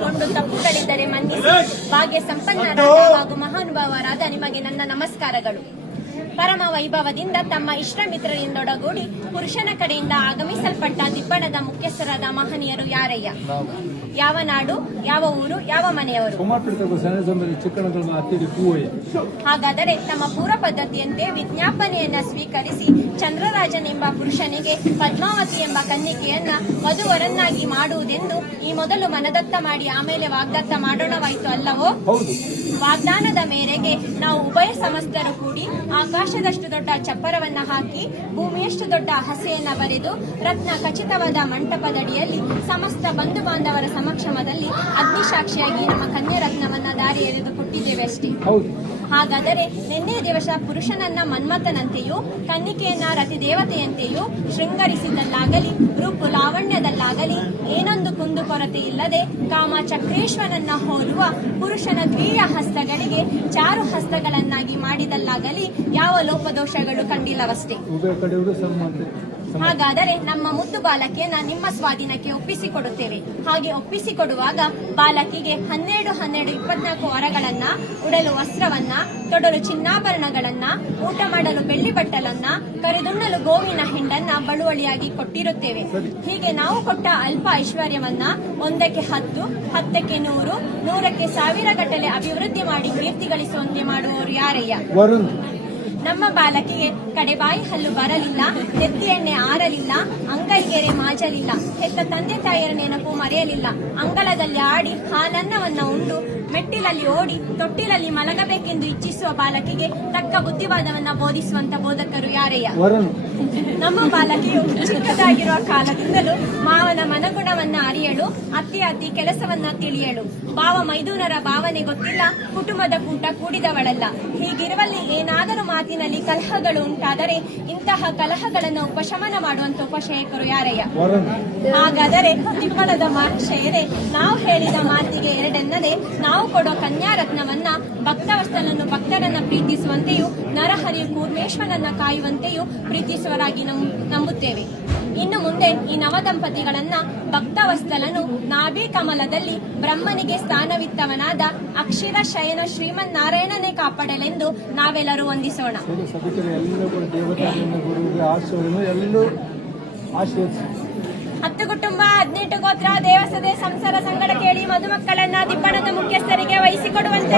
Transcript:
ಕೈಗೊಂಡು ತಪ್ಪುಗಳಿದ್ದರೆ ಮನ್ನಿಸಿ ಭಾಗ್ಯ ಸಂಪನ್ನರಾದ ಹಾಗೂ ಮಹಾನುಭಾವರಾದ ನಿಮಗೆ ನನ್ನ ನಮಸ್ಕಾರಗಳು. ಪರಮ ವೈಭವದಿಂದ ತಮ್ಮ ಇಷ್ಟ ಮಿತ್ರರಿಂದೊಡಗೂಡಿ ಪುರುಷನ ಕಡೆಯಿಂದ ಆಗಮಿಸಲ್ಪಟ್ಟ ದಿಬ್ಬಣದ ಮುಖ್ಯಸ್ಥರಾದ ಮಹನೀಯರು ಯಾರಯ್ಯ? ಯಾವ ನಾಡು, ಯಾವ ಊರು, ಯಾವ ಮನೆಯವರು? ಹಾಗಾದರೆ ತಮ್ಮ ಪೂರ್ವ ಪದ್ಧತಿಯಂತೆ ವಿಜ್ಞಾಪನೆಯನ್ನ ಸ್ವೀಕರಿಸಿ ಚಂದ್ರರಾಜನೆಂಬ ಪುರುಷನಿಗೆ ಪದ್ಮಾವತಿ ಎಂಬ ಕನ್ನಿಕೆಯನ್ನ ವಧುವರನ್ನಾಗಿ ಮಾಡುವುದೆಂದು ಈ ಮೊದಲು ಮನದತ್ತ ಮಾಡಿ ಆಮೇಲೆ ವಾಗ್ದತ್ತ ಮಾಡೋಣವಾಯಿತು ಅಲ್ಲವೋ? ವಾಗ್ದಾನದ ಮೇರೆಗೆ ನಾವು ಉಭಯ ಸಮಸ್ತರು ಕೂಡಿ ಆಕಾಶದಷ್ಟು ದೊಡ್ಡ ಚಪ್ಪರವನ್ನ ಹಾಕಿ ಭೂಮಿಯಷ್ಟು ದೊಡ್ಡ ಹಸೆಯನ್ನ ಬರೆದು ರತ್ನ ಖಚಿತವಾದ ಮಂಟಪದಡಿಯಲ್ಲಿ ಸಮಸ್ತ ಬಂಧು ಬಾಂಧವರ ಸಮಕ್ಷಮದಲ್ಲಿ ಅಗ್ನಿಸಾಕ್ಷಿಯಾಗಿ ನಮ್ಮ ಕನ್ಯಾ ರತ್ನವನ್ನ ದಾರಿ ಎರೆದು ಕೊಟ್ಟಿದ್ದೇವೆ ಅಷ್ಟೇ. ಹಾಗಾದರೆ ನಿನ್ನೆ ದಿವಸ ಪುರುಷನನ್ನ ಮನ್ಮಥನಂತೆಯೂ ಕನ್ನಿಕೆಯನ್ನ ರತಿ ದೇವತೆಯಂತೆಯೂ ಶೃಂಗರಿಸಿದಲ್ಲಾಗಲಿ ರೂಪು ಲಾವಣ್ಯದಲ್ಲಾಗಲಿ ಏನೊಂದು ಕುಂದು ಕೊರತೆ ಇಲ್ಲದೆ ಕಾಮ ಚಕ್ರೇಶ್ವರನನ್ನ ಹೋಲುವ ಪುರುಷನ ದ್ವಿಯ ಹಸ್ತಗಳಿಗೆ ಚಾರು ಹಸ್ತಗಳನ್ನಾಗಿ ಮಾಡಿದಲ್ಲಾಗಲಿ ಯಾವ ಲೋಪದೋಷಗಳು ಕಂಡಿಲ್ಲವಷ್ಟೇ. ಹಾಗಾದರೆ ನಮ್ಮ ಮುದ್ದು ಬಾಲಕಿಯನ್ನ ನಿಮ್ಮ ಸ್ವಾಧೀನಕ್ಕೆ ಒಪ್ಪಿಸಿಕೊಡುತ್ತೇವೆ. ಹಾಗೆ ಒಪ್ಪಿಸಿಕೊಡುವಾಗ ಬಾಲಕಿಗೆ 12-24 ವರಗಳನ್ನ, ಉಡಲು ವಸ್ತ್ರವನ್ನ, ತೊಡಲು ಚಿನ್ನಾಭರಣಗಳನ್ನ, ಊಟ ಮಾಡಲು ಬೆಳ್ಳಿ ಬಟ್ಟಲನ್ನ, ಕರೆದುಣ್ಣಲು ಗೋವಿನ ಹಿಂಡನ್ನ ಬಳುವಳಿಯಾಗಿ ಕೊಟ್ಟಿರುತ್ತೇವೆ. ಹೀಗೆ ನಾವು ಕೊಟ್ಟ ಅಲ್ಪ ಐಶ್ವರ್ಯವನ್ನ 1ಕ್ಕೆ 10, 10ಕ್ಕೆ 100, 100ಕ್ಕೆ 1000 ಗಟ್ಟಲೆ ಅಭಿವೃದ್ಧಿ ಮಾಡಿ ಕೀರ್ತಿ ಗಳಿಸುವಂತೆ ಮಾಡುವವರು ಯಾರಯ್ಯ? ನಮ್ಮ ಬಾಲಕಿಗೆ ಕಡೆಬಾಯಿ ಹಲ್ಲು ಬರಲಿಲ್ಲ, ನೆತ್ತಿ ಎಣ್ಣೆ ಆರಲಿಲ್ಲ, ಅಂಗೈಗೆರೆ ಮಾಜಲಿಲ್ಲ, ಹೆತ್ತ ತಂದೆ ತಾಯಿಯರ ನೆನಪು ಮರೆಯಲಿಲ್ಲ, ಅಂಗಳದಲ್ಲಿ ಆಡಿ ಹಾಲನ್ನವನ್ನ ಉಂಡು ಮೆಟ್ಟಿಲಲ್ಲಿ ಓಡಿ ತೊಟ್ಟಿಲಲ್ಲಿ ಮಲಗಬೇಕೆಂದು ಇಚ್ಛಿಸುವ ಬಾಲಕಿಗೆ ತಕ್ಕ ಬುದ್ಧಿವಾದವನ್ನ ಬೋಧಿಸುವಂತ ಬೋಧಕರು ಯಾರಯ್ಯ? ನಮ್ಮ ಬಾಲಕಿಯು ಚಿಕ್ಕದಾಗಿರುವ ಕಾಲದಿಂದಲೂ ಮಾವನ ಮನಗುಣವನ್ನ ಅರಿಯಳು, ಅತ್ತಿ ಕೆಲಸವನ್ನ ತಿಳಿಯಳು, ಭಾವ ಮೈದುನರ ಭಾವನೆ ಗೊತ್ತಿಲ್ಲ, ಕುಟುಂಬದ ಕೂಟ ಕೂಡಿದವಳಲ್ಲ. ಹೀಗಿರುವಲ್ಲಿ ಏನಾದರೂ ಮಾತಿನಲ್ಲಿ ಕಲಹಗಳು ಉಂಟಾದರೆ ಇಂತಹ ಕಲಹಗಳನ್ನು ಉಪಶಮನ ಮಾಡುವಂತ ಉಪಶಯಕರು ಯಾರಯ್ಯ? ಹಾಗಾದರೆ ದಿಬ್ಬಣದ ಮಹಾಶಯರೇ, ನಾವು ಹೇಳಿದ ಮಾತಿಗೆ ಎರಡೆನ್ನದೆ ನಾವು ಕೊಡೋ ಕನ್ಯಾ ರತ್ನವನ್ನ ಭಕ್ತವಸ್ತನನ್ನು ಭಕ್ತರನ್ನ ಪ್ರೀತಿಸುವಂತೆಯೂ ನರಹರಿ ಕೂರ್ಮೇಶ್ವರನ್ನ ಕಾಯುವಂತೆಯೂ ಪ್ರೀತಿಸುವರಾಗಿ ನಂಬುತ್ತೇವೆ. ಇನ್ನು ಮುಂದೆ ಈ ನವದಂಪತಿಗಳನ್ನ ಭಕ್ತವಸ್ತಲನು ನಾಭಿ ಕಮಲದಲ್ಲಿ ಬ್ರಹ್ಮನಿಗೆ ಸ್ಥಾನವಿತ್ತವನಾದ ಅಕ್ಷರ ಶಯನ ಶ್ರೀಮನ್ ನಾರಾಯಣನೇ ಕಾಪಾಡಲೆಂದು ನಾವೆಲ್ಲರೂ ವಂದಿಸೋಣ. 10 ಕುಟುಂಬ 18 ಗೋತ್ರ ದೇವಸದೆ ಸಂಸಾರ ಸಂಗಡ ಕೇಳಿ ಮಧುಮಕ್ಕಳನ್ನ ದಿಬ್ಬಣದ ಮುಖ್ಯಸ್ಥರಿಗೆ ವಹಿಸಿಕೊಡುವಂತೆ